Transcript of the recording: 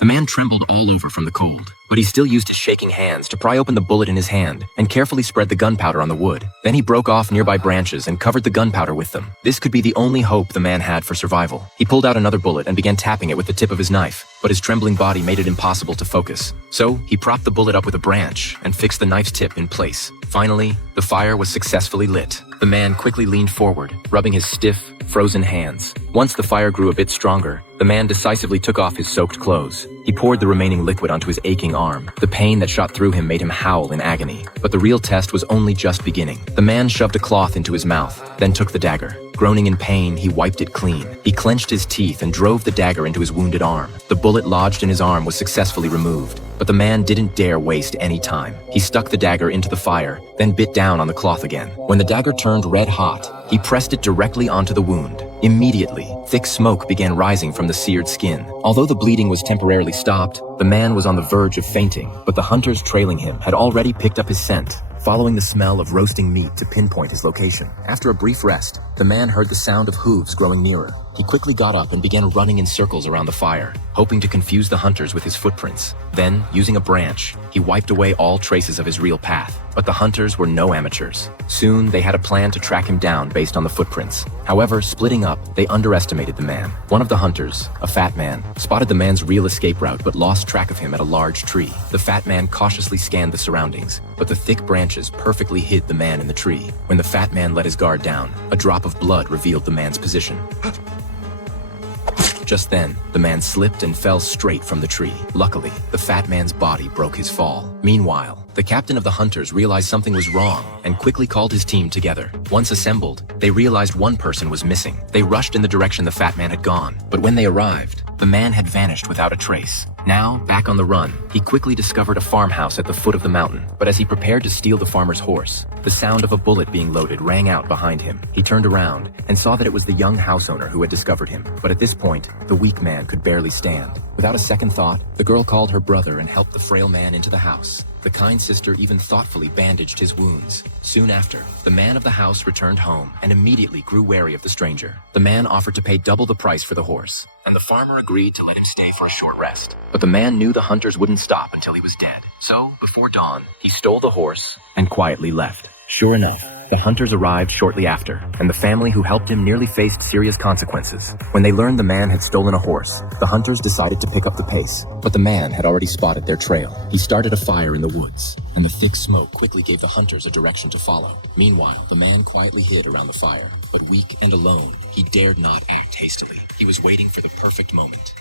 The man trembled all over from the cold, but he still used his shaking hands to pry open the bullet in his hand and carefully spread the gunpowder on the wood. Then he broke off nearby branches and covered the gunpowder with them. This could be the only hope the man had for survival. He pulled out another bullet and began tapping it with the tip of his knife, but his trembling body made it impossible to focus. So he propped the bullet up with a branch and fixed the knife's tip in place. Finally, the fire was successfully lit. The man quickly leaned forward, rubbing his stiff, frozen hands. Once the fire grew a bit stronger, the man decisively took off his soaked clothes. He poured the remaining liquid onto his aching arm. The pain that shot through him made him howl in agony. But the real test was only just beginning. The man shoved a cloth into his mouth, then took the dagger. Groaning in pain, he wiped it clean. He clenched his teeth and drove the dagger into his wounded arm. The bullet lodged in his arm was successfully removed. But the man didn't dare waste any time. He stuck the dagger into the fire, then bit down on the cloth again. When the dagger turned red hot, he pressed it directly onto the wound. Immediately, thick smoke began rising from the seared skin. Although the bleeding was temporarily stopped, the man was on the verge of fainting, but the hunters trailing him had already picked up his scent, following the smell of roasting meat to pinpoint his location. After a brief rest, the man heard the sound of hooves growing nearer. He quickly got up and began running in circles around the fire, hoping to confuse the hunters with his footprints. Then, using a branch, he wiped away all traces of his real path. But the hunters were no amateurs. Soon, they had a plan to track him down based on the footprints. However, splitting up, they underestimated the man. One of the hunters, a fat man, spotted the man's real escape route but lost track of him at a large tree. The fat man cautiously scanned the surroundings, but the thick branches perfectly hid the man in the tree. When the fat man let his guard down, a drop of blood revealed the man's position. Just then, the man slipped and fell straight from the tree. Luckily, the fat man's body broke his fall. Meanwhile, the captain of the hunters realized something was wrong and quickly called his team together. Once assembled, they realized one person was missing. They rushed in the direction the fat man had gone, but when they arrived, the man had vanished without a trace. Now, back on the run, he quickly discovered a farmhouse at the foot of the mountain. But as he prepared to steal the farmer's horse, the sound of a bullet being loaded rang out behind him. He turned around and saw that it was the young house owner who had discovered him. But at this point, the weak man could barely stand. Without a second thought, the girl called her brother and helped the frail man into the house. The kind sister even thoughtfully bandaged his wounds. Soon after, the man of the house returned home and immediately grew wary of the stranger. The man offered to pay double the price for the horse, and the farmer agreed to let him stay for a short rest. But the man knew the hunters wouldn't stop until he was dead. So, before dawn, he stole the horse and quietly left. Sure enough, the hunters arrived shortly after, and the family who helped him nearly faced serious consequences. When they learned the man had stolen a horse, the hunters decided to pick up the pace. But the man had already spotted their trail. He started a fire in the woods, and the thick smoke quickly gave the hunters a direction to follow. Meanwhile, the man quietly hid around the fire. But weak and alone, he dared not act hastily. He was waiting for the perfect moment.